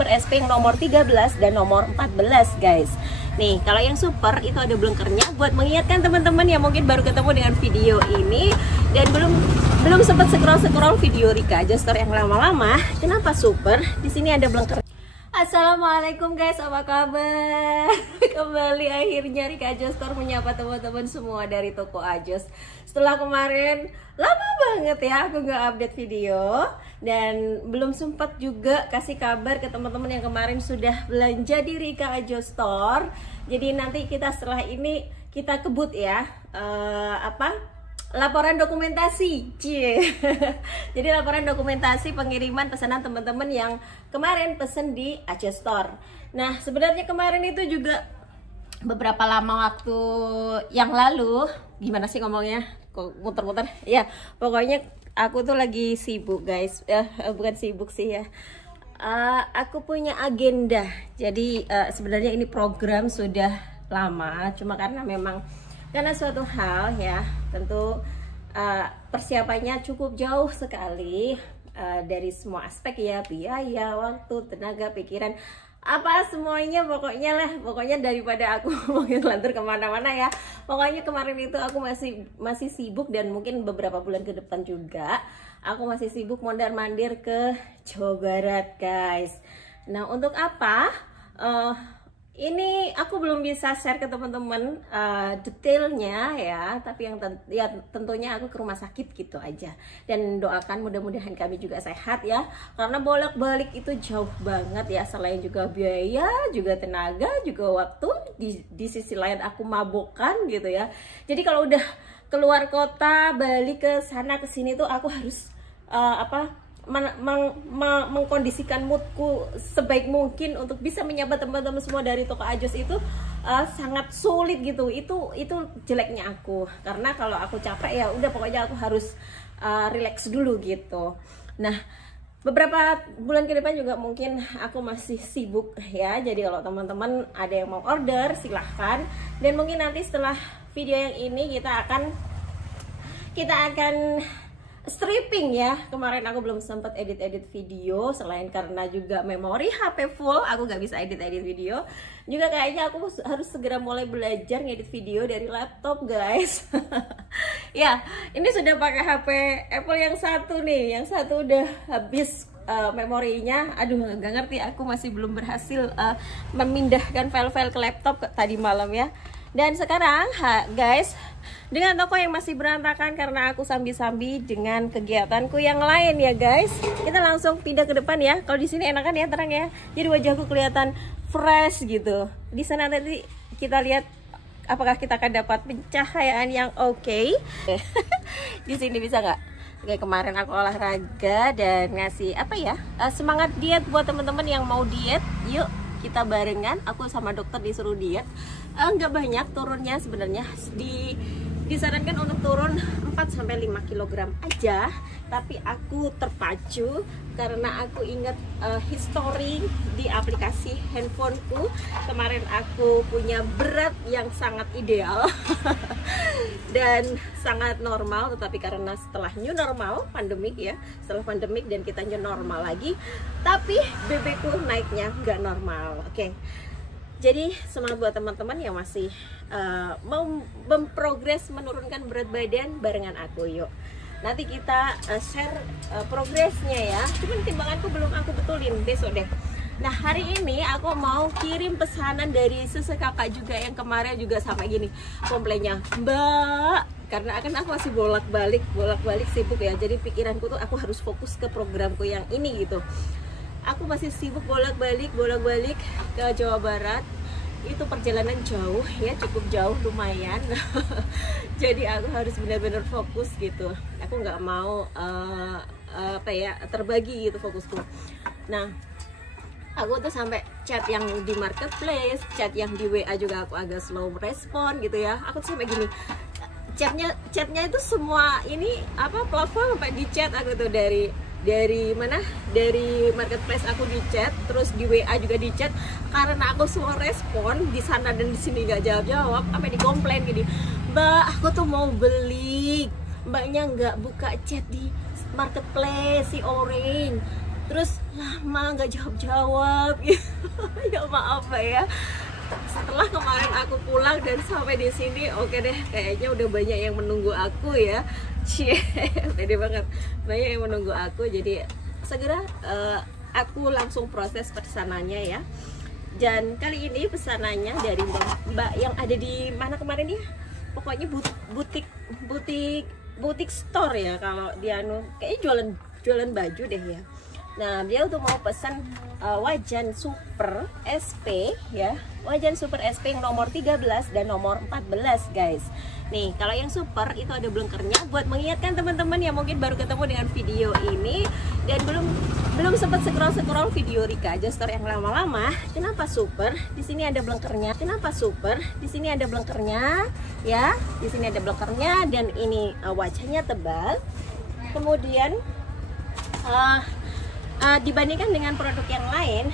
Super SP yang nomor 13 dan nomor 14 guys. Nih, kalau yang super itu ada blengkernya buat mengingatkan teman-teman yang mungkin baru ketemu dengan video ini dan belum sempat scroll video Rika Adjustor yang lama-lama. Kenapa super? Di sini ada blengker. Assalamualaikum guys, apa kabar? Kembali akhirnya Rika Adjustor menyapa teman-teman semua dari toko Adjust. Setelah kemarin lama banget ya aku nggak update video dan belum sempat juga kasih kabar ke teman-teman yang kemarin sudah belanja di Rika Adjustor. Jadi nanti kita setelah ini kita kebut ya laporan dokumentasi. Jadi laporan dokumentasi pengiriman pesanan teman-teman yang kemarin pesen di Adjustor. Nah, sebenarnya kemarin itu juga beberapa lama waktu yang lalu, gimana sih ngomongnya? Kok muter-muter? Ya, pokoknya aku tuh lagi sibuk, guys. Bukan sibuk sih ya. Aku punya agenda. Jadi sebenarnya ini program sudah lama, cuma karena suatu hal ya, tentu persiapannya cukup jauh sekali dari semua aspek ya, biaya, waktu, tenaga, pikiran, apa semuanya pokoknya daripada aku mungkin lantur kemana-mana ya. Pokoknya kemarin itu aku masih sibuk dan mungkin beberapa bulan ke depan juga aku masih sibuk mondar-mandir ke Jawa Barat guys. Nah, untuk apa? Ini aku belum bisa share ke teman-teman detailnya ya, tapi ya tentunya aku ke rumah sakit gitu aja. Dan doakan mudah-mudahan kami juga sehat ya, karena bolak-balik itu jauh banget ya, selain juga biaya, juga tenaga, juga waktu. Di sisi lain aku mabokan gitu ya. Jadi kalau udah keluar kota, balik ke sana ke sini tuh aku harus mengkondisikan moodku sebaik mungkin untuk bisa menyapa teman-teman semua dari toko Adjust itu sangat sulit gitu. Itu jeleknya aku, karena kalau aku capek ya udah pokoknya aku harus relax dulu gitu. Nah, beberapa bulan ke depan juga mungkin aku masih sibuk ya. Jadi kalau teman-teman ada yang mau order silahkan, dan mungkin nanti setelah video yang ini kita akan stripping ya. Kemarin aku belum sempat edit video, selain karena juga memori HP full, aku nggak bisa edit video. Juga kayaknya aku harus segera mulai belajar ngedit video dari laptop guys. Ya, ini sudah pakai HP Apple yang satu nih, yang satu udah habis memorinya. Aduh, nggak ngerti, aku masih belum berhasil memindahkan file-file ke laptop tadi malam ya. Dan sekarang guys, dengan toko yang masih berantakan karena aku sambi-sambi dengan kegiatanku yang lain ya guys, kita langsung pindah ke depan ya. Kalau di sini enakan ya, terang ya, jadi wajahku kelihatan fresh gitu. Di sana nanti kita lihat apakah kita akan dapat pencahayaan yang oke. Di sini bisa nggak? Oke, kemarin aku olahraga dan ngasih semangat diet buat teman-teman yang mau diet. Yuk kita barengan, aku sama dokter disuruh diet. Nggak banyak turunnya sebenarnya, disarankan untuk turun 4-5 kg aja, tapi aku terpacu karena aku ingat history di aplikasi handphoneku. Kemarin aku punya berat yang sangat ideal dan sangat normal, tetapi karena setelah new normal, pandemik ya, setelah pandemik dan kita new normal lagi, tapi BB-ku naiknya nggak normal. Oke. Jadi semangat buat teman-teman yang masih mau memprogres menurunkan berat badan barengan aku. Yuk, nanti kita share progresnya ya. Cuman timbanganku belum aku betulin, besok deh. Nah, hari ini aku mau kirim pesanan dari kakak juga yang kemarin juga sampai gini komplainnya, Mbak, karena aku masih bolak-balik sibuk ya. Jadi pikiranku tuh aku harus fokus ke programku yang ini gitu. Aku masih sibuk bolak-balik ke Jawa Barat. Itu perjalanan jauh ya, cukup jauh lumayan. Jadi aku harus benar-benar fokus gitu. Aku nggak mau terbagi gitu fokusku. Nah, aku tuh sampai chat yang di marketplace, chat yang di WA juga aku agak slow respon gitu ya. Aku tuh sampai gini, chatnya itu semua ini platform sampai di chat aku tuh dari mana, dari marketplace aku di chat, terus di WA juga di chat, karena aku semua respon di sana dan di sini nggak jawab, sampai dikomplain gini, Mbak, aku tuh mau beli, mbaknya nggak buka chat di marketplace si Orange. terus lama nggak jawab gitu. Ya maaf ya. Setelah kemarin aku pulang dan sampai di sini, oke deh, kayaknya udah banyak yang menunggu aku ya. Cie, pede banget, banyak yang menunggu aku. Jadi segera aku langsung proses pesanannya ya. Dan kali ini pesanannya dari Mbak yang ada di mana kemarin ya? Pokoknya butik store ya, kalau dia kayaknya jualan baju deh ya. Nah, dia tuh mau pesan wajan super SP ya. Wajan super SP yang nomor 13 dan nomor 14 guys. Nih, kalau yang super itu ada blengkernya buat mengingatkan teman-teman yang mungkin baru ketemu dengan video ini dan belum sempat scroll video Rika Aja Store yang lama-lama. Kenapa super? Di sini ada blengkernya. Kenapa super? Di sini ada blengkernya ya. Di sini ada blengkernya dan ini wajahnya tebal. Kemudian dibandingkan dengan produk yang lain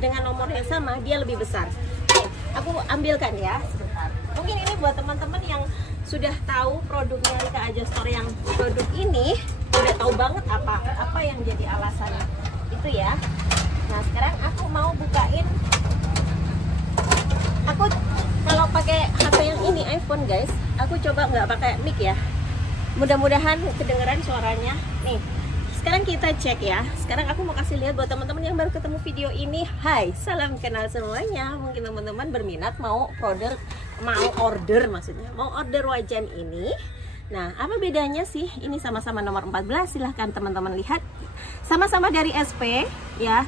dengan nomor yang sama, dia lebih besar. Nih, aku ambilkan ya sebentar. Mungkin ini buat teman-teman yang sudah tahu produknya Rika Aja Store yang produk ini, udah tahu banget apa yang jadi alasannya itu ya. Nah, sekarang aku mau bukain. Aku kalau pakai HP yang ini iPhone guys, aku coba nggak pakai mic ya. Mudah-mudahan kedengeran suaranya. Nih, sekarang kita cek ya. Sekarang aku mau kasih lihat buat teman-teman yang baru ketemu video ini. Hai, salam kenal semuanya. Mungkin teman-teman berminat mau order wajan ini. Nah, apa bedanya sih? Ini sama-sama nomor 14. Silahkan teman-teman lihat. Sama-sama dari SP ya.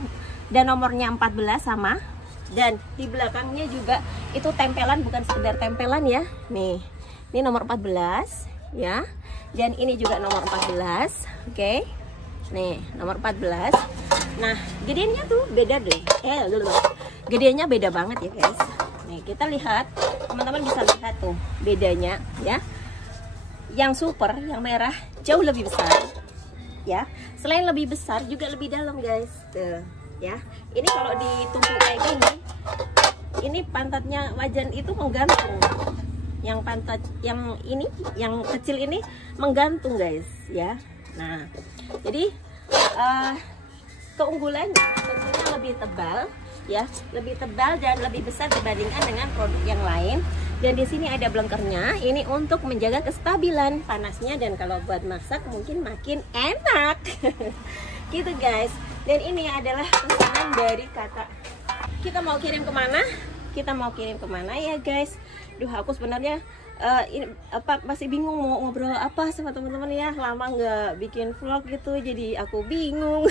Dan nomornya 14 sama. Dan di belakangnya juga itu tempelan, bukan sekedar tempelan ya. Nih, ini nomor 14 ya. Dan ini juga nomor 14. Oke. Nih, nomor 14. Nah, gedenya tuh beda deh. Gedenya beda banget ya, guys. Nih, kita lihat. Teman-teman bisa lihat tuh bedanya ya. Yang super, yang merah jauh lebih besar. Ya. Selain lebih besar juga lebih dalam, guys. Tuh, ya. Ini kalau ditumpuk kayak gini, ini pantatnya wajan itu menggantung. Yang pantat yang ini, yang kecil ini menggantung, guys, ya. Nah, jadi keunggulannya tentunya lebih tebal ya, lebih tebal dan lebih besar dibandingkan dengan produk yang lain. Dan di sini ada blengkernya, ini untuk menjaga kestabilan panasnya dan kalau buat masak mungkin makin enak. Gitu guys. Dan ini adalah pesanan dari kakak. Kita mau kirim kemana? Kita mau kirim kemana ya guys? Duh, aku sebenarnya masih bingung mau ngobrol apa sama teman-teman ya. Lama nggak bikin vlog gitu, jadi aku bingung.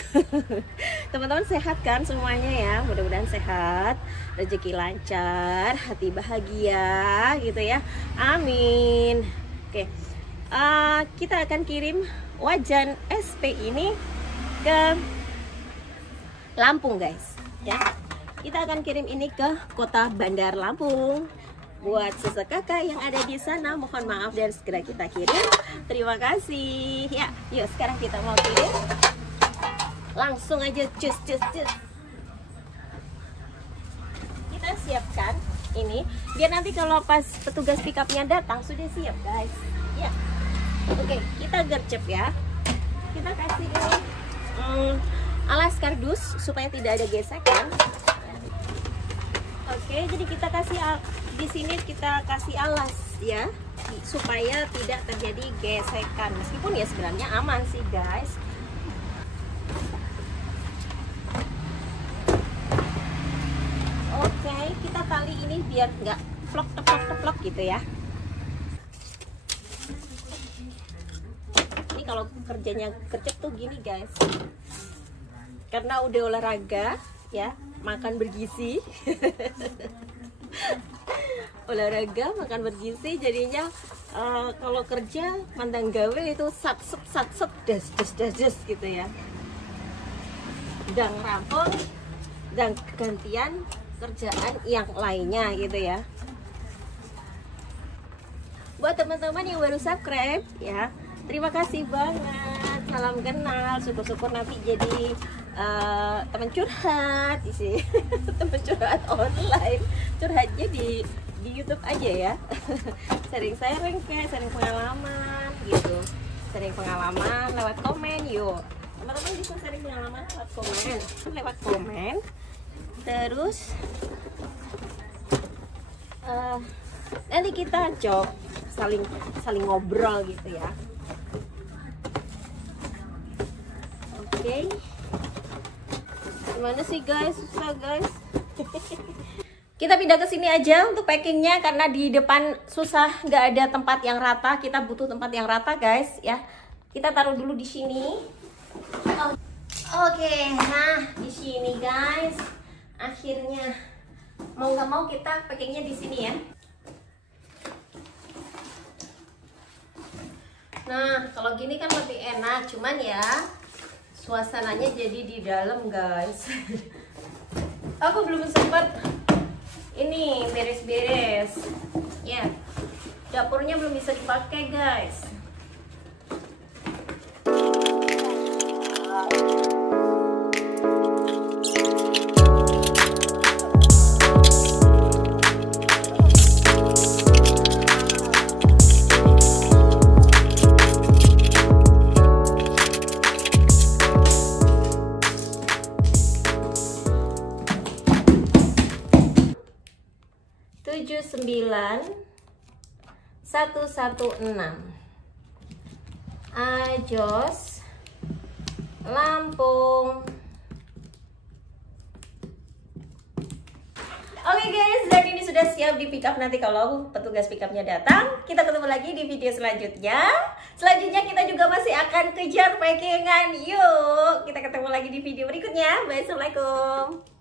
Teman-teman sehat kan semuanya ya? Mudah-mudahan sehat, rezeki lancar, hati bahagia gitu ya. Amin. Oke, kita akan kirim wajan SP ini ke Lampung guys ya. Kita akan kirim ini ke kota Bandar Lampung. Buat kakak yang ada di sana, mohon maaf dan segera kita kirim. Terima kasih. Ya, yuk sekarang kita mau kirim. Langsung aja cus. Kita siapkan ini biar nanti kalau pas petugas pickupnya datang sudah siap guys. Ya. Oke, kita gercep ya. Kita kasih ini alas kardus supaya tidak ada gesekan. Oke, jadi kita kasih di sini kita kasih alas ya supaya tidak terjadi gesekan. Meskipun ya sebenarnya aman sih guys. Oke, kita tali ini biar nggak teplok gitu ya. Ini kalau kerjanya gercep tuh gini guys. Karena udah olahraga ya, makan bergizi. Olahraga makan bergizi jadinya kalau kerja mandang gawe itu sat des gitu ya. Dan rampung dan gantian kerjaan yang lainnya gitu ya. Buat teman-teman yang baru subscribe ya, terima kasih banget. Salam kenal, syukur-syukur nanti jadi teman curhat sih. Teman curhat online, curhatnya di YouTube aja ya. Sering pengalaman gitu, sering pengalaman lewat komen. Yuk teman-teman bisa sharing pengalaman lewat komen. Terus nanti kita job saling ngobrol gitu ya. Oke. Gimana sih guys, susah guys. Kita pindah ke sini aja untuk packingnya karena di depan susah, nggak ada tempat yang rata. Kita butuh tempat yang rata guys ya. Kita taruh dulu di sini. Oke, nah di sini guys. Akhirnya mau nggak mau kita packingnya di sini ya. Nah kalau gini kan lebih enak, cuman ya suasananya jadi di dalam guys. Aku belum sempat ini beres-beres ya, dapurnya belum bisa dipakai guys. Tujuh 9116 Ajos Lampung. Oke guys, dan ini sudah siap di pick up. Nanti kalau petugas pick upnya datang, kita ketemu lagi di video selanjutnya. Selanjutnya kita juga masih akan kejar packingan. Yuk, kita ketemu lagi di video berikutnya. Bye, assalamualaikum.